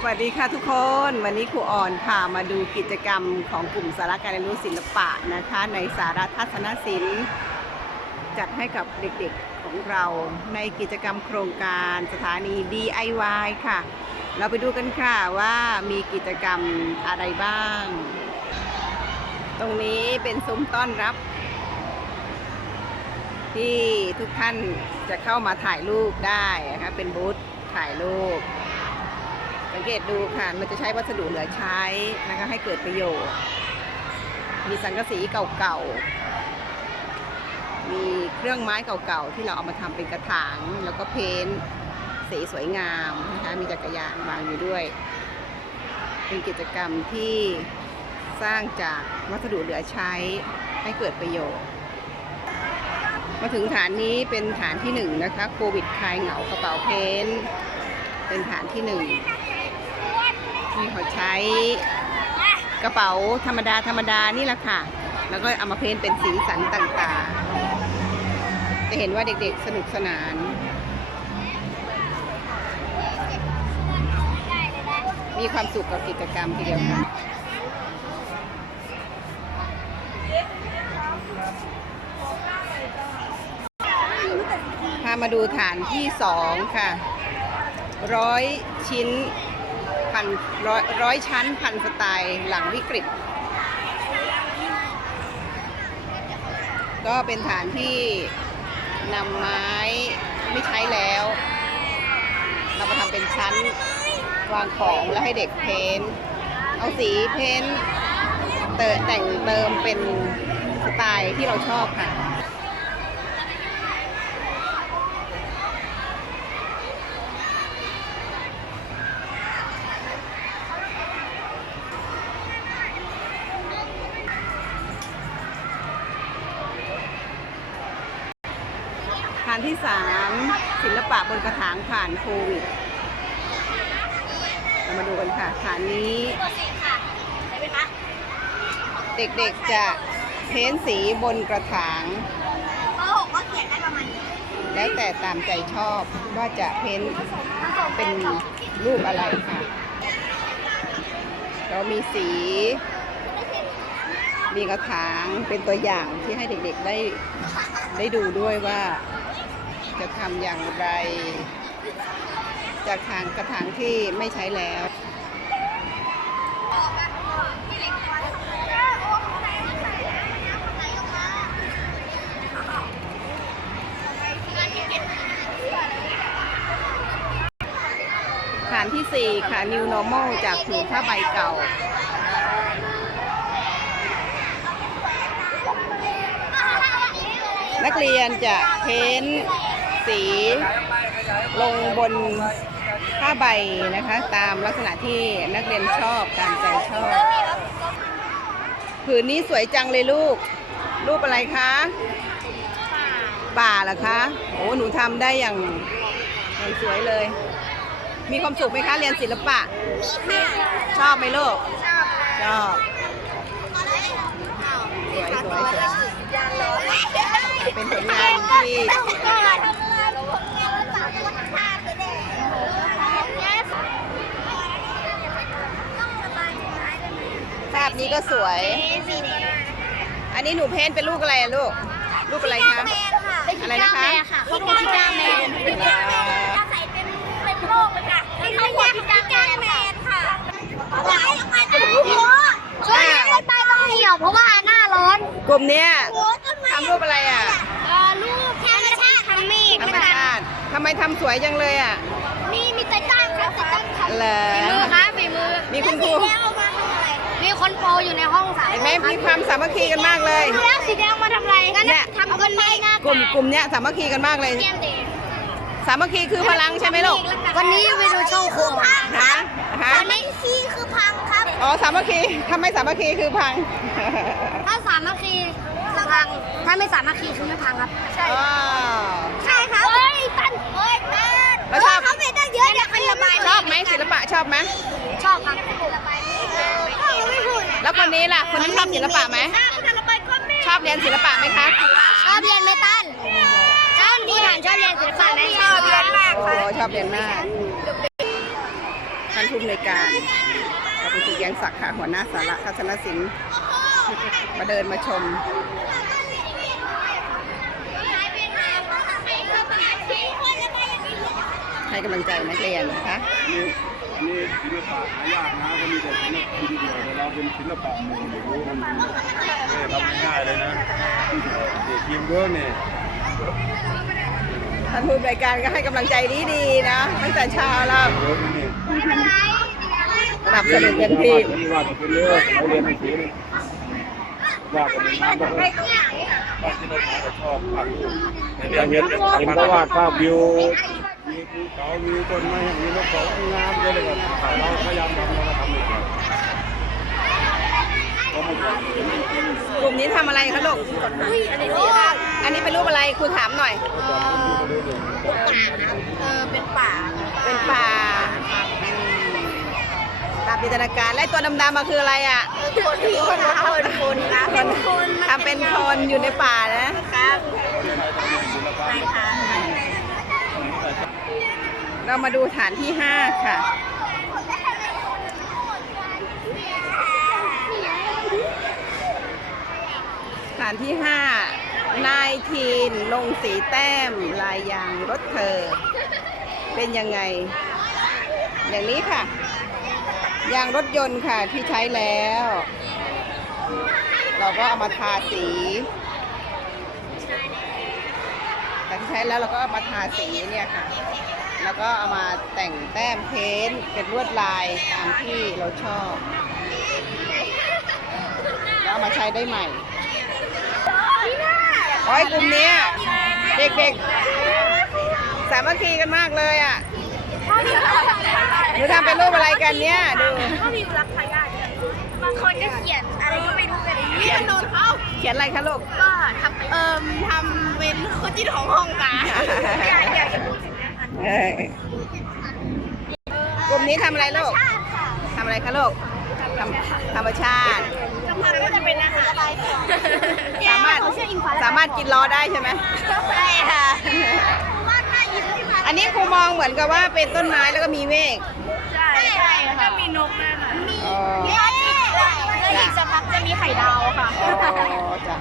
สวัสดีค่ะทุกคน วันนี้ครูอ่อนพามาดูกิจกรรมของกลุ่มสาระการเรียนรู้ศิลปะนะคะ ในสาระทัศนศิลป์จัดให้กับเด็กๆของเราในกิจกรรมโครงการสถานี DIY ค่ะ เราไปดูกันค่ะว่ามีกิจกรรมอะไรบ้าง ตรงนี้เป็นซุ้มต้อนรับ ที่ทุกท่านจะเข้ามาถ่ายรูปได้นะคะเป็นบูธถ่ายรูป สังเกตดูค่ะ มันจะใช้วัสดุเหลือใช้นะคะให้เกิดประโยชน์ มีสังกะสีเก่าๆ มีเครื่องไม้เก่าๆ ที่เราเอามาทำเป็นกระถาง แล้วก็เพ้นท์สีสวยงามนะคะ มีจักรยานวางอยู่ด้วย เป็นกิจกรรมที่สร้างจากวัสดุเหลือใช้ให้เกิดประโยชน์ มาถึงฐานนี้เป็นฐานที่หนึ่งนะคะ โควิดคลายเหงากระเป๋าเพ้นท์เป็นฐานที่หนึ่ง ที่เขาใช้กระเป๋าธรรมดาธรรมดานี่แหละค่ะ แล้วก็เอามาเพ้นเป็นสีสันต่างๆ จะเห็นว่าเด็กๆสนุกสนานมีความสุขกับกิจกรรมทีเดียวค่ะพามาดูฐานที่สองค่ะ ร้อยชิ้น พันร้อยร้อยชั้นพันสไตล์หลังวิกฤต ก็เป็นฐานที่นำไม้ไม่ใช้แล้วเรามาทำเป็นชั้นวางของแล้วให้เด็กเพ้น เอาสีเพ้นเติแต่งเติมเป็นสไตล์ที่เราชอบค่ะ ฐานที่ 3 ศิลปะบนกระถางผ่านโควิดเรามาดูกันค่ะฐานนี้ เด็กๆจะเพ้นสีบนกระถาง แล้วแต่ตามใจชอบว่าจะเพ้นเป็นรูปอะไรค่ะ เรามีสี มีกระถางเป็นตัวอย่างที่ให้เด็กๆได้ได้ดูด้วยว่า จะทำอย่างไร จากทางกระถางที่ไม่ใช้แล้วฐานที่ 4 ค่ะ New Normal จากผืนผ้าใบเก่านักเรียนจะเพ้น สีลงบนผ้าใบนะคะ ตามลักษณะที่นักเรียนชอบตามใจชอบ ผืนนี้สวยจังเลยลูก รูปอะไรคะป่าเหรอคะโอ้หนูทำได้อย่างอย่างสวยเลย มีความสุขไหมคะเรียนศิลปะ ชอบไหมลูก ชอบสวยสวยสวยเป็นผลงานที่ ภาพ นี้ก็สวยอันนี้หนูเพ้นท์เป็นลูกอะไรอะลูก ลูกอะไรคะ อะไรนะคะข้าวโพดพิจาแมนพิจาแมนจะใส่เป็นเป็นโลกเลยค่ะเป็นข้าวโพดพิจาแมนค่ะไหลออกมาจากหัวช่วยให้ใต้ต้องเหี่ยวเพราะว่าหน้าร้อน กลุ่มเนี้ยโอ้ต้นไม้ทำรูปอะไรอะเอ่อลูกธรรมชาติทำมีธรรมชาติทำไมทำสวยจังเลยอะมีมีไตตันครับไตตันครับเหรอฝีมือครับฝีมือ มีคุณครูแล้วสีแดงเอามาทำอะไรมี คนโปรอยู่ในห้องสามเห็นไหมมีความสามัคคีกันมากเลยแล้วสีแดงมาทำอะไรงั้นเนี่ย ทำกันไม่น่ากลุ่มกลุ่มเนี้ยสามัคคีกันมากเลยเกมเด็กสามัคคีคือพลังใช่ไหมลูกวันนี้ไปดูโชว์ครูฮะฮะวันนี้ขี้คือพังครับ อ๋อสามัคคีถ้าไม่สามัคคีคือพัง ถ้าสามัคคีคือพัง ถ้าไม่สามัคคีคือไม่พังครับ ใช่อ๋อใช่ครับเฮ้ยตันเฮ้ยตันแล้วชอบเขาเป็นตั้งเยอะเดี๋ยวเขาระบายชอบไหมศิลปะชอบไหมชอบครับระบายไม่พูด แล้วคนนี้ล่ะ คนนี้ชอบศิลปะไหมถ้าระบายก็ไม่ชอบเรียนศิลปะไหมคะ ชอบเรียนไหมตันชอบที่ฐานชอบเรียนศิลปะไหมชอบเรียนมากโอ้ชอบเรียนมากฐานผู้อำนวยการกับคุณครูแยงศักดิ์ค่ะหัวหน้าสาระทัศนศิลป์มาเดินมาชมให้กำลังใจนักเรียนนะคะนี่ อันนี้ศิลปะหายากนะก็มีแต่ศิลปะเดียวแต่เราเป็นศิลปะหมู่โอ้โหมันไม่ได้ทำง่ายเลยนะเด็กทีมเวิร์กเนี่ยท่านผู้อำนวยการก็ให้กำลังใจดีๆนะตั้งแต่เช้าแล้วเวิร์กนี่สนับสนุนเต็มที่ว่าจะเป็นเรื่องเขาเรียนหนังสือว่ากันเป็นน้ำว่าว่าที่เราชอบภาพรูปเห็นเห็นเห็นเพราะว่าภาพวิว มีภูเขามีต้นไม้มีนกเขางามเลยเลยก็เราพยายามทำเราก็ทำเลยก็ไม่ได้เห็นจริงๆกลุ่มนี้ทำอะไรคะลูกอันนี้สีค่ะอันนี้เป็นรูปอะไรครูถามหน่อยเออเป็นป่าเป็นป่าตามจินตนาการและตัวดำๆมาคืออะไรอะคนที่คนคนคนนะเป็นคนทำเป็นคนอยู่ในป่านะ ครับใช่ค่ะ เรามาดูฐานที่5ค่ะ ฐานที่5นายทีน ลงสีแต้ม ลายยางรถเธอ เป็นยังไง อย่างนี้ค่ะ ยางรถยนต์ค่ะที่ใช้แล้ว เราก็เอามาทาสีแต่ที่ใช้แล้วเราก็เอามาทาสีเนี่ยค่ะ แล้วก็เอามาแต่งแต้มเพ้นท์เป็นลวดลายตามที่เราชอบ แล้วเอามาใช้ได้ใหม่โอ้ยกลุ่มเนี้ยเด็กๆ สามัคคีกันมากเลยอะหนูทำเป็นรูปอะไรกันเนี่ยดูก็มีรักทายาทบางคนก็เขียนอะไรก็ไม่รู้กันเขียนโน้ตเขาเขียนอะไรคะลูก ก็ทำเอ่มทำเป็นคนที่ของห้องตาอยากอยากจะพูดถึงนะเออ กลุ่มนี้ทำอะไรลูกทำอะไรคะลูกทำธรรมชาติกำลังก็จะเป็นอาหารสามารถสามารถกินล้อได้ใช่ไหมใช่ค่ะวาดหน้ายิ้มขึ้นมาอันนี้ครูมองเหมือนกับว่าเป็นต้นไม้แล้วก็มีเมฆใช่ใช่ค่ะมีนกด้วยค่ะมีอ๋อแล้วอีกสักพักจะมีไข่ดาวค่ะอ๋อจ้ะ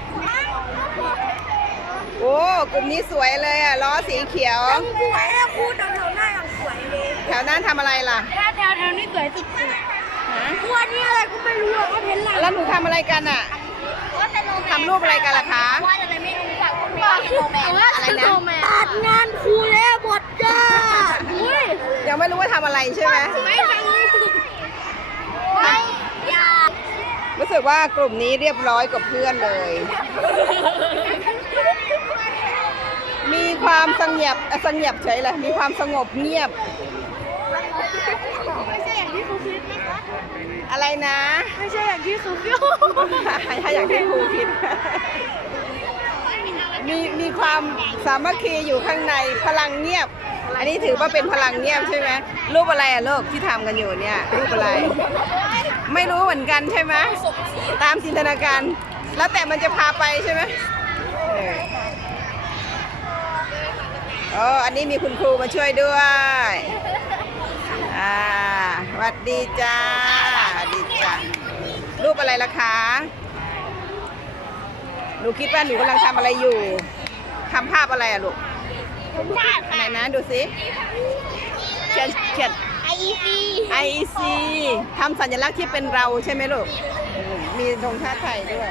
โอ้กลุ่มนี้สวยเลยอะล้อสีเขียวสวยอะพูดแถวๆหน้ายังสวยเลยแถวนั้นทำอะไรล่ะถ้าแถวแถวนี้สวยสุดฮะๆพวกนี้อะไรก็ไม่รู้อะก็เพ้นหลังแล้วหนูทำอะไรกันอะ ทำรูปอะไรกันล่ะคะ วาดอะไรไม่รู้จักวาดโนแมนอะไรนะ ตัดงานครูแล้วบทจ้าอุ้ยยังไม่รู้ว่าทำอะไรใช่ไหมไม่ฟังไม่อยากรู้สึกว่ากลุ่มนี้เรียบร้อยกว่าเพื่อนเลย มีความสงบเอ่อสงบเฉยเลยมีความสงบเงียบ ไม่ใช่อย่างที่ครูคิดนะคะ อะไรนะ ไม่ใช่อย่างที่ครูคิดถ้าอย่างที่ครูคิด มีมีความสามัคคีอยู่ข้างในพลังเงียบ อันนี้ถือว่าเป็นพลังเงียบใช่ไหมรูปอะไรอะลูกที่ทำกันอยู่เนี่ยรูปอะไร ไม่รู้เหมือนกันใช่ไหมตามจินตนาการ แล้วแต่มันจะพาไปใช่ไหมเอออ๋ออันนี้มีคุณครูมาช่วยด้วย อ่าสวัสดีจ้าสวัสดีจ้ารูปอะไรล่ะคะ หนูคิดว่าหนูกำลังทำอะไรอยู่ทำภาพอะไรอะลูกไหนนะดูสิเขียนเขียนไอซี IEC ทำสัญลักษณ์ที่เป็นเราใช่ไหมลูกอืมมีธงชาติไทยด้วย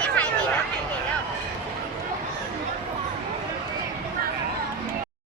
ที่ใครมีนะ